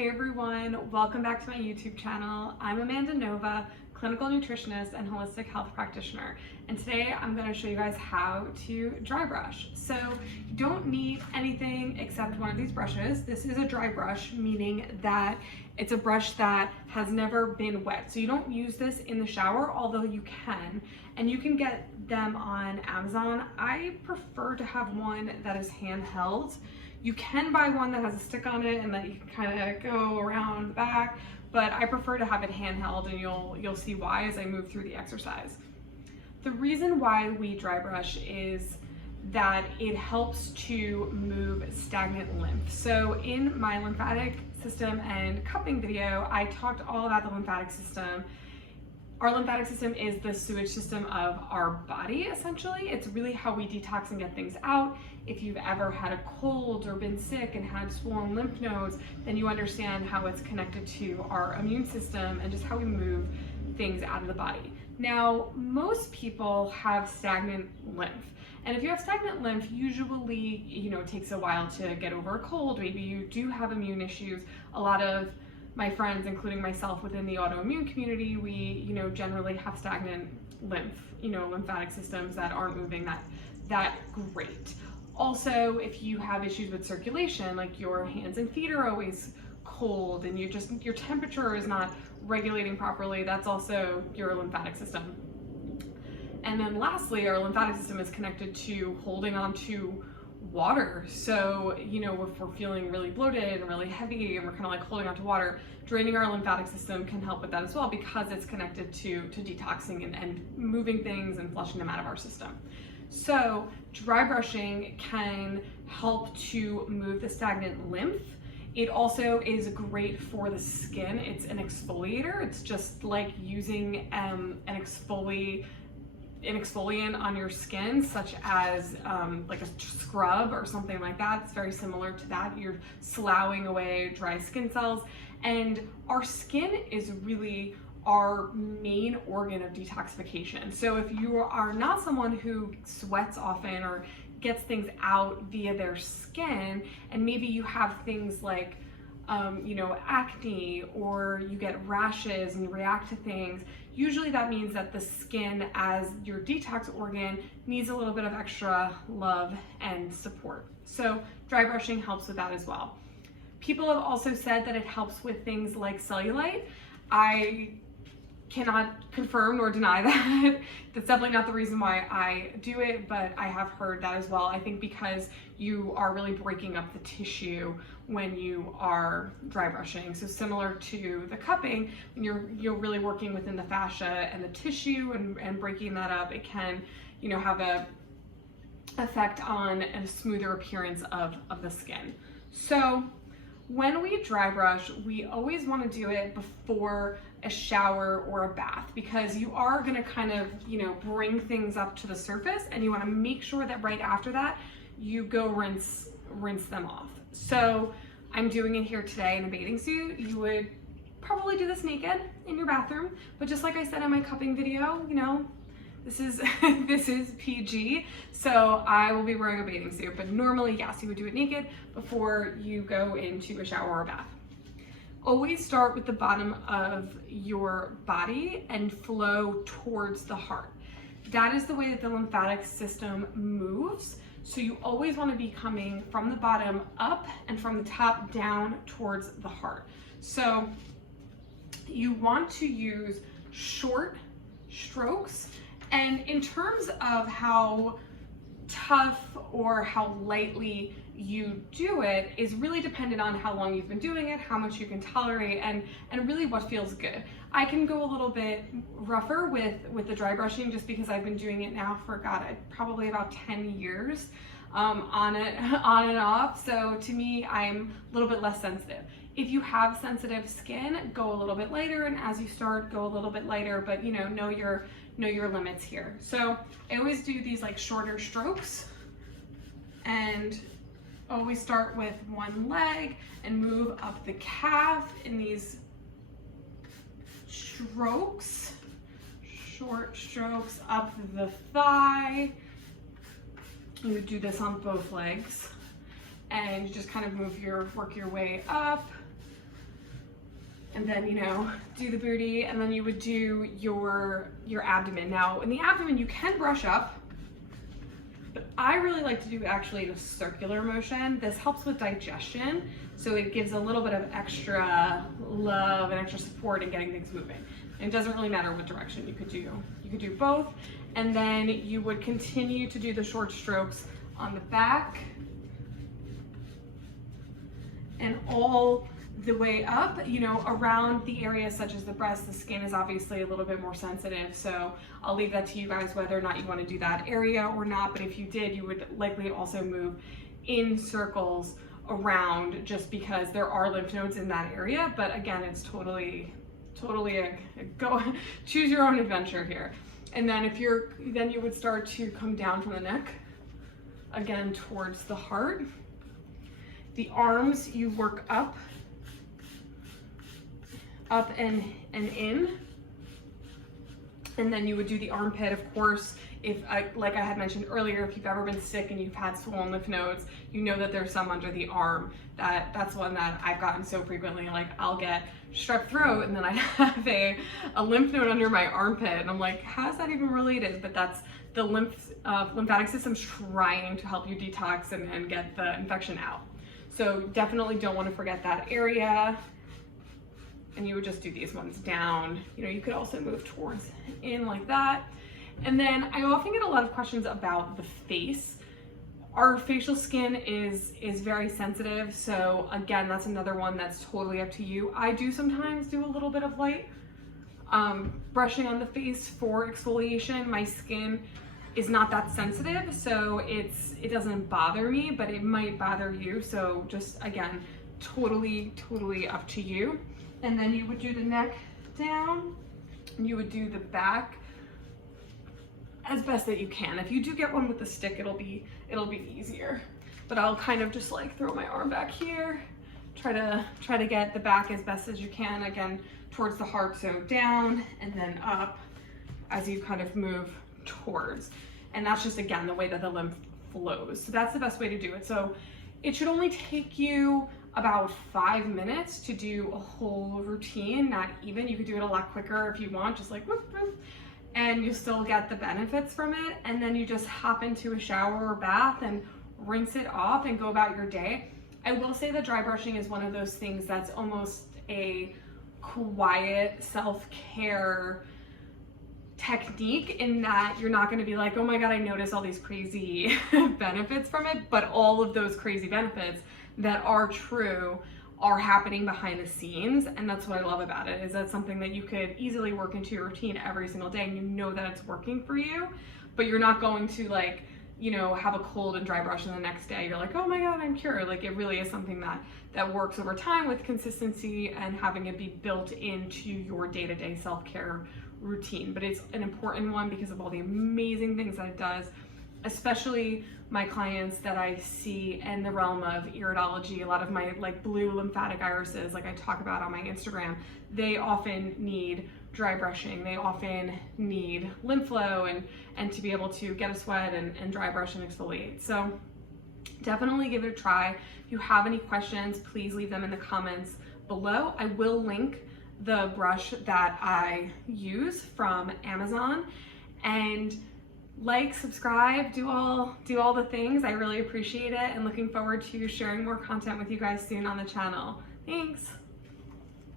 Hey everyone, welcome back to my YouTube channel. I'm Amanda Nova, clinical nutritionist and holistic health practitioner. And today I'm going to show you guys how to dry brush. So you don't need anything except one of these brushes. This is a dry brush, meaning that it's a brush that has never been wet. So you don't use this in the shower, although you can. And you can get them on Amazon. I prefer to have one that is handheld. You can buy one that has a stick on it and that you can kind of go around the back, but I prefer to have it handheld, and you'll see why as I move through the exercise. The reason why we dry brush is that it helps to move stagnant lymph. So in my lymphatic system and cupping video, I talked all about the lymphatic system. Our lymphatic system is the sewage system of our body, essentially. It's really how we detox and get things out. If you've ever had a cold or been sick and had swollen lymph nodes, then you understand how it's connected to our immune system and just how we move things out of the body. Now, most people have stagnant lymph. And if you have stagnant lymph, usually, it takes a while to get over a cold. Maybe you do have immune issues. A lot of my friends, including myself within the autoimmune community, we, generally have stagnant lymph, lymphatic systems that aren't moving that great. Also, if you have issues with circulation, like your hands and feet are always cold and your temperature is not regulating properly, that's also your lymphatic system. And then lastly, our lymphatic system is connected to holding on to water. So, if we're feeling really bloated and really heavy and we're kind of like holding on to water, draining our lymphatic system can help with that as well, because it's connected to detoxing and moving things and flushing them out of our system. So dry brushing can help to move the stagnant lymph. It also is great for the skin. It's an exfoliator. It's just like using an exfoliant on your skin, such as like a scrub or something like that. It's very similar to that. You're sloughing away dry skin cells, and our skin is really our main organ of detoxification. So if you are not someone who sweats often or gets things out via their skin, and maybe you have things like acne, or you get rashes and you react to things, usually that means that the skin, as your detox organ, needs a little bit of extra love and support. So dry brushing helps with that as well. People have also said that it helps with things like cellulite. I cannot confirm nor deny that. That's definitely not the reason why I do it, but I have heard that as well. I think because you are really breaking up the tissue when you are dry brushing. So similar to the cupping, when you're really working within the fascia and the tissue and breaking that up, it can, have a effect on a smoother appearance of the skin. So when we dry brush, we always want to do it before a shower or a bath, because you are going to kind of, bring things up to the surface, and you want to make sure that right after that you go rinse them off. So I'm doing it here today in a bathing suit. You would probably do this naked in your bathroom, but just like I said in my cupping video, this is this is PG, so I will be wearing a bathing suit. But normally, yes, you would do it naked before you go into a shower or a bath. Always start with the bottom of your body and flow towards the heart. That is the way that the lymphatic system moves. So you always want to be coming from the bottom up and from the top down towards the heart. So you want to use short strokes. And in terms of how tough or how lightly you do it is really dependent on how long you've been doing it, how much you can tolerate, and really what feels good. I can go a little bit rougher with the dry brushing, just because I've been doing it now for probably about 10 years on and off. So to me, I'm a little bit less sensitive. If you have sensitive skin, go a little bit lighter, and as you start, go a little bit lighter, but know your limits here. So I always do these like shorter strokes, and always start with one leg and move up the calf in these strokes, short strokes up the thigh. You would do this on both legs, and you just kind of work your way up and then, you know, do the booty, and then you would do your abdomen. Now, in the abdomen, you can brush up, but I really like to do actually the circular motion. This helps with digestion, so it gives a little bit of extra love and extra support in getting things moving. And it doesn't really matter what direction you could do both. And then you would continue to do the short strokes on the back and all the way up, you know, around the areas such as the breast. The skin is obviously a little bit more sensitive, so I'll leave that to you guys whether or not you want to do that area or not. But if you did, you would likely also move in circles around, just because there are lymph nodes in that area. But again, it's totally a go choose your own adventure here. And then then you would start to come down from the neck again towards the heart. The arms, you work up and in, and then you would do the armpit. Of course, like I had mentioned earlier, if you've ever been sick and you've had swollen lymph nodes, you know that there's some under the arm. That's one that I've gotten so frequently. Like, I'll get strep throat and then I have a lymph node under my armpit, and I'm like, how is that even related? But that's the lymphatic system's trying to help you detox and get the infection out. So definitely don't want to forget that area. And you would just do these ones down. You know, you could also move towards in like that. And then I often get a lot of questions about the face. Our facial skin is very sensitive, so again, that's another one that's totally up to you. I do sometimes do a little bit of light brushing on the face for exfoliation. My skin is not that sensitive, so it doesn't bother me, but it might bother you. So just, again, totally up to you. And then you would do the neck down, and you would do the back as best that you can. If you do get one with the stick, it'll be easier. But I'll kind of just like throw my arm back here, try to get the back as best as you can, again towards the heart, so down and then up as you kind of move towards. And that's just, again, the way that the lymph flows. So that's the best way to do it. So it should only take you about 5 minutes to do a whole routine, not even. You could do it a lot quicker if you want, just like whoop, whoop, and you still get the benefits from it. And then you just hop into a shower or bath and rinse it off and go about your day. I will say that dry brushing is one of those things that's almost a quiet self-care technique, in that you're not going to be like, oh my god, I noticed all these crazy benefits from it, but all of those crazy benefits that are true are happening behind the scenes. And that's what I love about it, is that something that you could easily work into your routine every single day, and you know that it's working for you, but you're not going to, like, you know, have a cold and dry brush, and the next day you're like, oh my god, I'm cured. Like, it really is something that works over time with consistency and having it be built into your day-to-day self-care routine. But it's an important one because of all the amazing things that it does, especially my clients that I see in the realm of iridology. A lot of my like blue lymphatic irises, like I talk about on my Instagram, they often need dry brushing. They often need lymph flow and to be able to get a sweat and dry brush and exfoliate. So definitely give it a try. If you have any questions, please leave them in the comments below. I will link the brush that I use from Amazon, and like, subscribe, do all the things. I really appreciate it, and looking forward to sharing more content with you guys soon on the channel. Thanks.